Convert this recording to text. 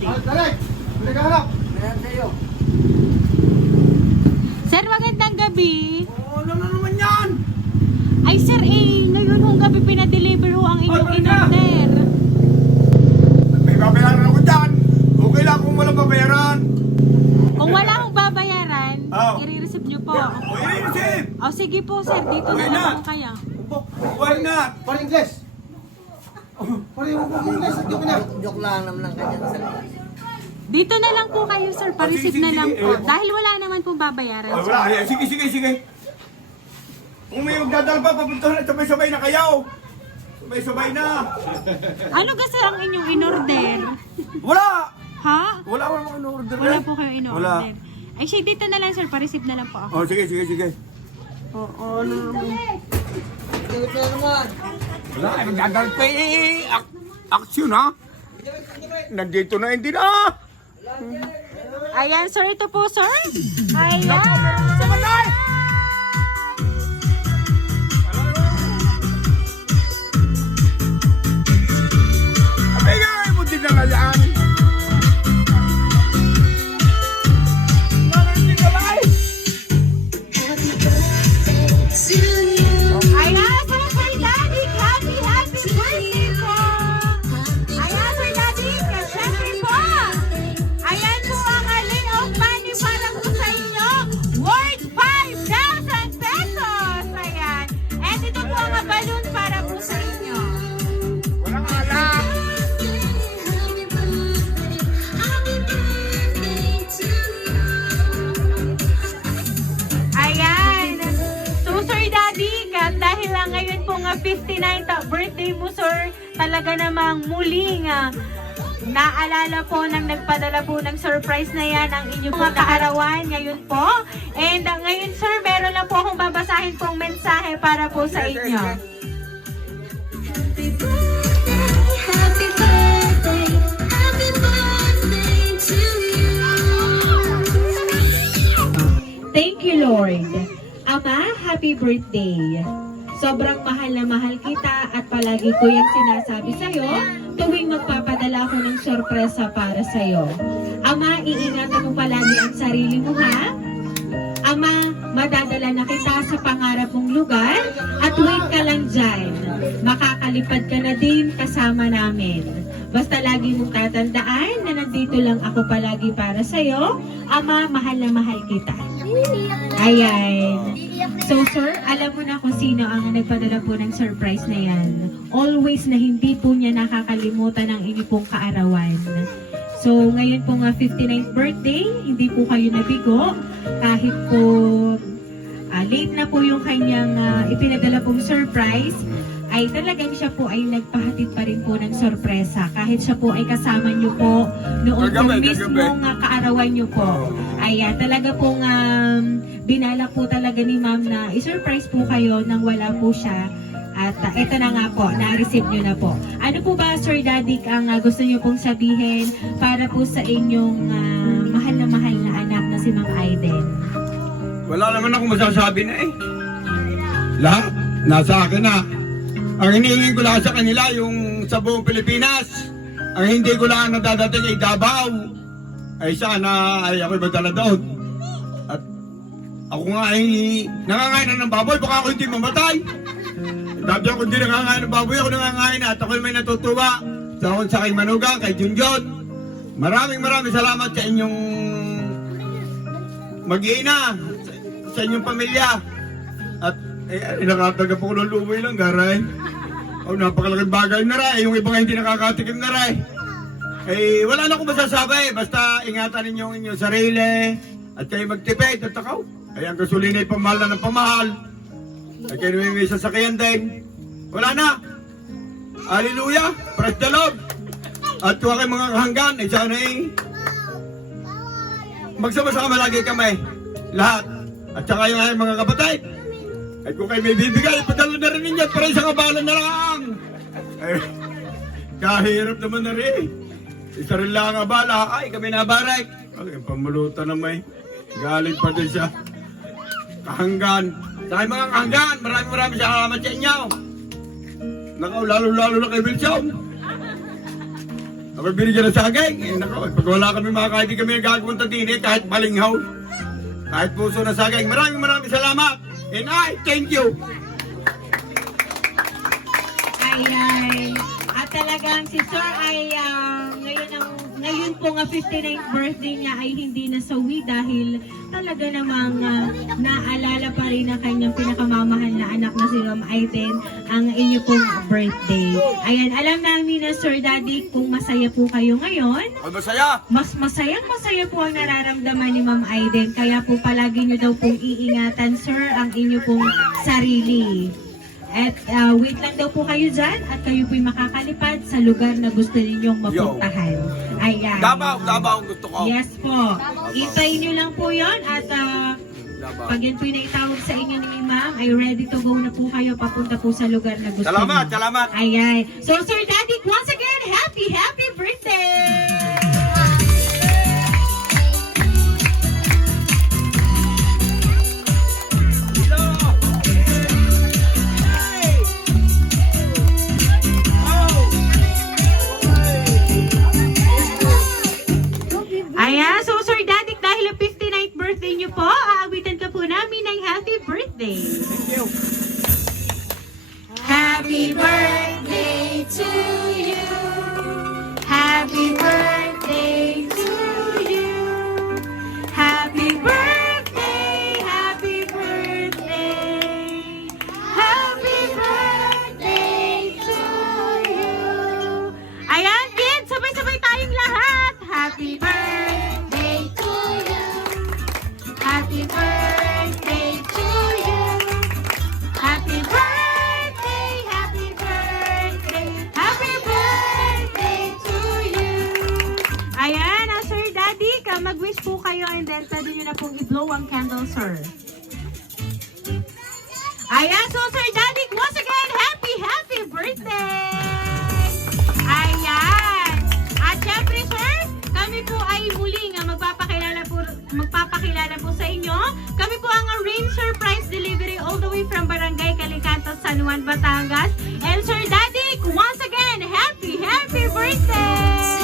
birthday. Direk! Naghahanap! Meron sa'yo. Sir, magandang gabi. Oo, ano na naman yan? Ay, sir, ngayon hong gabi pinadeliver ho ang inyong Ay, talaga? in-order. May babayaran ako dyan. Okay lang kung walang babayaran. Kung wala hong babayaran, Oh. i-receive nyo po. O, i-receive. O, sige po, sir. Dito Okay na lang na. po kayo. Why not? Para Ingles! Para yung Ingles, hindi ko na! Joke lang naman ang kanyang salita. Dito na lang po kayo, sir. Pa-receive sige, na lang sige, po. eh. Dahil wala naman pong babayaran. Oh, wala. Ay, sige, sige, sige. Kung may magdadal pa, papunta na, sabay-sabay na kayo. Sabay-sabay na. Ano kasi ang inyong in-order? Wala! Ha? Wala akong in-order. Wala po kayo Wala. in-order. Ay, siya, dito na lang, sir. Pa-receive na lang po ako. Oh, sige, sige, sige. Ano naman? Tingit na naman. Wala, magdadal pa action ha? Nandito na hindi na. Ayan, sir. Ito po, sir. Ayan. Abay, mo din na nga yan. Ayan, sir, Sir Daddy. Happy birthday po. Ayan, Sir Daddy. Siyempre po. Ayan po ang layoff money para po sa inyo. Worth 5,000 pesos. Ayan. And ito po ang balloon para po sa inyo. Walang alak. Ayan. So, Sir Daddy, dahil lang ngayon po nga 59th birthday mo, sir, talaga namang muling naalala po nang nagpadala po ng surprise na yan ang inyong mga kaarawan ngayon po. And ngayon, sir, meron lang po akong babasahin pong mensahe para po sa inyo. Thank you, Lord. Ama, happy birthday. Sobrang mahal na mahal kita at palagi ko yung sinasabi sa'yo tuwing magpapadala ako ng sorpresa para sa'yo. Ama, iingatan mo palagi ang sarili mo, ha? Ama, madadala na kita sa pangarap mong lugar at wait ka lang dyan. Makakalipad ka na din kasama namin. Basta lagi mong tatandaan na nandito lang ako palagi para sa'yo. Ama, mahal na mahal kita. Ayan. So sir, alam mo na kung sino ang nagpadala po ng surprise na yan. Always na hindi po niya nakakalimutan ang inyo pong kaarawan. So ngayon po nga 59th birthday, hindi po kayo nabigo. Kahit po late na po yung kanyang ipinadala pong surprise, ay talagang siya po ay nagpahatid pa rin po ng sorpresa. Kahit siya po ay kasama niyo po noong Kagabi, mismong kaarawan niyo po. Ay talaga pong binala po talaga ni ma'am na i-surprise po kayo nang wala po siya. At ito na nga po, na-receive niyo na po. Ano po ba, Sir Daddy, ang gusto niyo pong sabihin para po sa inyong mahal na anak na si Ma'am Aiden? Wala naman ako masasabi na eh. Lahat, nasa akin na. Ang hinihingi ko lang sa kanila yung sa buong Pilipinas. Ang hindi ko lang nadadating ay Davao. Ay sana ay ako'y madala doon. At ako nga ay nangangain na ng baboy, baka ako hindi mamatay. Sabi ako hindi nangangain ng baboy, ako nangangain at ako'y may natutuwa. Sa akong sa aking manugang, kay Junjun. Maraming salamat sa inyong mag-iina, sa inyong pamilya. At nakataga po ko ng lumoy lang, garay. Oh, napakalaking bagay na rin. Yung ibang hindi nakakatikim na rin. Eh, wala na akong masasabi. Basta ingatan ninyo ang inyong sarili. At kayo magtipid at takaw. Ay, ang gasolina ay pamahal na ng pamahal. Ay, kayo may sasakyan din. Wala na. Hallelujah. Praise the Lord. At kung aking mga kahanggan, ay sana magsama-sama lagi kami. Lahat. At saka yung aking mga kapatid. Ay kung kayo may bibigay, padala na rin ninyo para isang abalan na lang. Ay, kahirap naman na rin. Isa rin lang ang abala. Ay, kami nabaray. Ay, pamulutan na may. Galing pa din siya. Kahanggan. Sa aking mga kahanggan, maraming salamat sa inyo. Nakaw, lalo na kay Wilson. Ako binigyan ng sagay. Eh, nako, pag wala kami mga kahit di kami nagkakunta din kahit balinghaw. Kahit puso na sagay. Maraming salamat. And I thank you. Ay. At talagang si Sir ay ngayon po nga 59th birthday niya ay hindi nasawi dahil talaga namang naalala pa rin ng kanyang pinakamamahal na anak na si Ma'am Aiden ang inyo pong birthday. Ayan, alam namin na Sir Daddy kung masaya po kayo ngayon. Ay, masaya. Mas masaya po ang nararamdaman ni Ma'am Aiden. Kaya po palagi nyo daw pong iingatan, Sir, ang inyo pong sarili. At wait lang daw po kayo dyan at kayo po'y makakalipad sa lugar na gusto ninyong mapuntahan. Ayan. Davao ang gusto ko. Yes po. Itayin nyo lang po yon at Davao. pag yan po'y naitawag sa inyo ni Ma'am, ay ready to go na po kayo papunta po sa lugar na gusto niyo. Salamat. Ayan. So Sir Daddy, once again, happy birthday! Ayan, so Sir Daddy, dahil ang 59th birthday niyo po, aawitan ka po namin ng happy birthday. Thank you. Happy birthday to you. Happy birthday to you. Happy birthday, happy birthday. Happy birthday to you. Ayan, kids, sabay-sabay tayong lahat. Happy birthday to you. Happy birthday to you. Happy birthday, happy birthday, happy birthday to you. Ayan, Sir Daddy, mag-wish po kayo and then pwede nyo na pong i-blow ang candle, sir. Ayan, so Sir Daddy, once again, happy birthday! Ayan. At syempre, sir, kami po ay muling magpapakilala po sa inyo. Kami po ang Rain Surprise Delivery all the way from Barangay Calicanto, San Juan, Batangas. And Sir Daddy, once again, happy birthday!